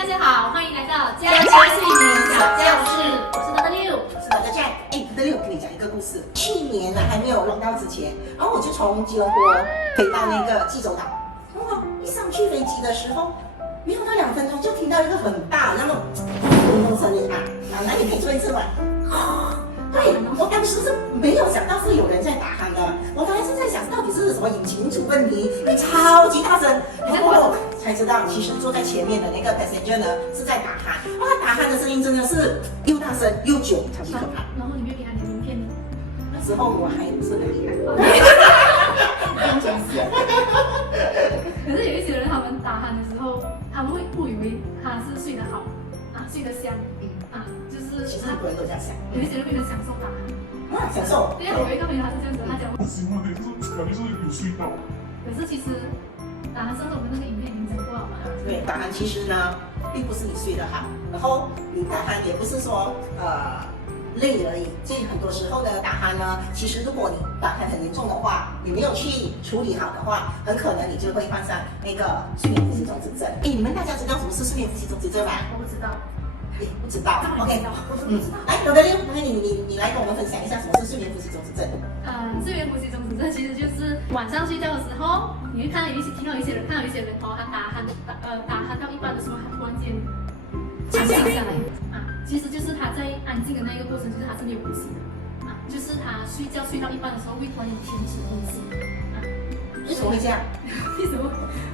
大家好，欢迎来到佳佳睡眠小教室，我是德六，我是哪个 Jack？ 德六，我跟你讲一个故事。去年呢还没有lockdown之前，然后我就从吉隆坡飞到那个济州岛。哇！一上去飞机的时候，没有到2分钟就听到一个很大那种轰隆声音啊！那你可以做一次吗？对，我当时是没有想到是有人在打鼾的，我刚才是在想到底是什么引擎出问题，因为超级大声，然后才知道其实坐在前面的那个 passenger 呢是在打鼾，哇，打鼾的声音真的是又大声又久，超级可怕。然后你没有给他的名片呢？那时候我还不是很厉害，安全死。可是有一些人他们打鼾的时候，他们会误以为他是睡得好啊，睡得香啊，就是其实很多人都这样想，有一些人会很享受打鼾。享受。对呀，我有一个朋友他是这样子，他讲。很喜欢的，就是感觉是有睡到。可是其实打鼾上次我们那个影片已经讲过了嘛。对，打鼾其实呢，并不是你睡得好，然后你打鼾也不是说累而已。所以很多时候呢，打鼾呢，其实如果你打鼾很严重的话，你没有去处理好的话，很可能你就会患上那个睡眠呼吸中止症。你们大家知道什么是睡眠呼吸中止症吗？我不知道。不知道。OK， 来，德六，你来跟我们分享一下什么是睡眠呼吸中止症。睡眠呼吸中止症其实就是晚上睡觉的时候，你会听到一些人哦，他打鼾到一半的时候，他突然间安静下来啊，其实就是他在安静的那个过程，就是他是没有呼吸的啊，就是他睡觉睡到一半的时候会突然间停止呼吸啊。为什么会这样？为什么？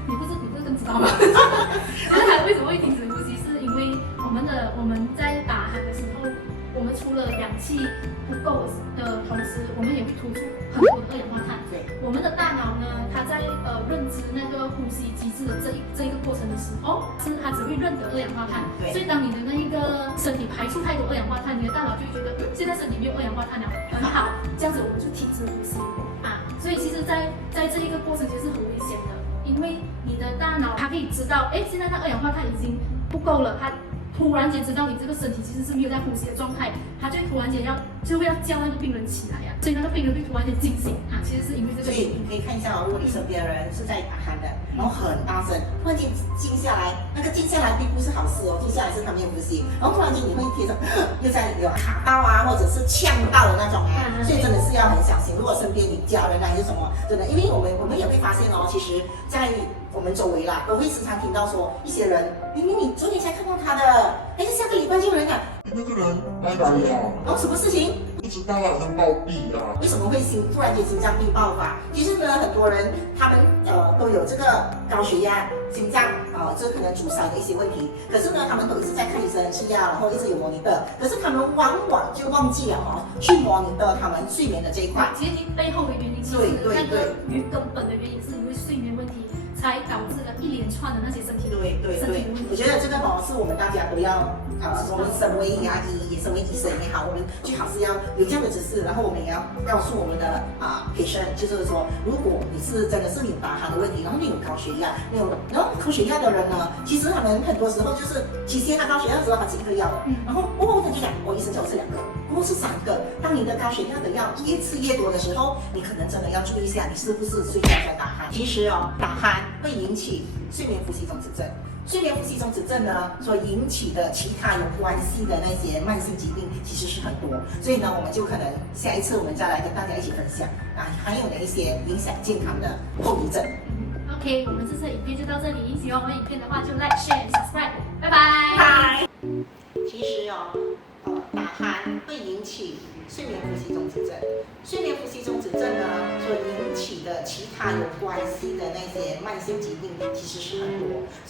你不是更知道吗？就是他为什么会停止呼吸，是因为我们在打鼾的时候，我们除了氧气不够的同时，我们也会吐出很多的二氧化碳。对，我们的大脑呢，它在认知那个呼吸机制的这一个过程的时候，它只会认得二氧化碳。对，所以当你的那一个身体排出太多二氧化碳，你的大脑就会觉得现在身体没有二氧化碳了，很好，这样子我们就停止呼吸啊。所以其实在这一个过程其实很危险的，因为你的大脑它可以知道，哎，现在那二氧化碳已经不够了，它突然间知道你这个身体其实是没有在呼吸的状态，他就会突然间就会要叫那个病人起来呀，所以那个病人会突然间惊醒啊，其实是因为这个。所以你可以看一下哦，如果你身边的人是在打鼾的，然后很大声，突然间静下来，那个静下来并不是好事哦，静下来是他没有呼吸，然后突然间你会贴着又在有卡到啊，或者是呛到的那种啊，所以真的是要很小心。如果身边你家人还是什么，真的，因为我们也会发现哦，其实在我们周围啦，都会时常听到说一些人，明明你昨天才看到他的，哎，下个礼拜就有人讲那个人拜拜了，然后什么事情？不知道啊，好像暴毙啊。为什么会突然间心脏病爆发？其实呢，很多人他们都有这个高血压、心脏这可能阻塞的一些问题。可是呢，他们都一直在看医生吃药，然后一直有monitor。可是他们往往就忘记了去monitor他们睡眠的这一块。其实你背后的原因，其实那个根本的原因是因为睡眠问题，才导致了一连串的那些身体对，我觉得这个是我们大家都要我们身为牙医也身为医生也好，我们最好是要有这样的知识，然后我们也要告诉我们的patient，就是说，如果你是真的是你打鼾的问题，然后你有高血压，然后高血压的人呢，其实他们很多时候就是起先他高血压的时候他吃一颗药，然后他就讲医生叫我吃2个，是3个。当你的高血压的药越吃越多的时候，你可能真的要注意一下，你是不是睡觉在打鼾。其实打鼾会引起睡眠呼吸中止症。睡眠呼吸中止症呢，所引起的其他有关系的那些慢性疾病其实是很多，所以呢，我们就可能下一次我们再来跟大家一起分享还有哪一些影响健康的后遗症。OK， 我们这次影片就到这里，喜欢我们影片的话就 Like、Share、Subscribe， 拜拜。其实打鼾会引起睡眠呼吸中止症。睡眠呼吸中止症呢，所引起的其他有关系的那些慢性疾病其实是很多。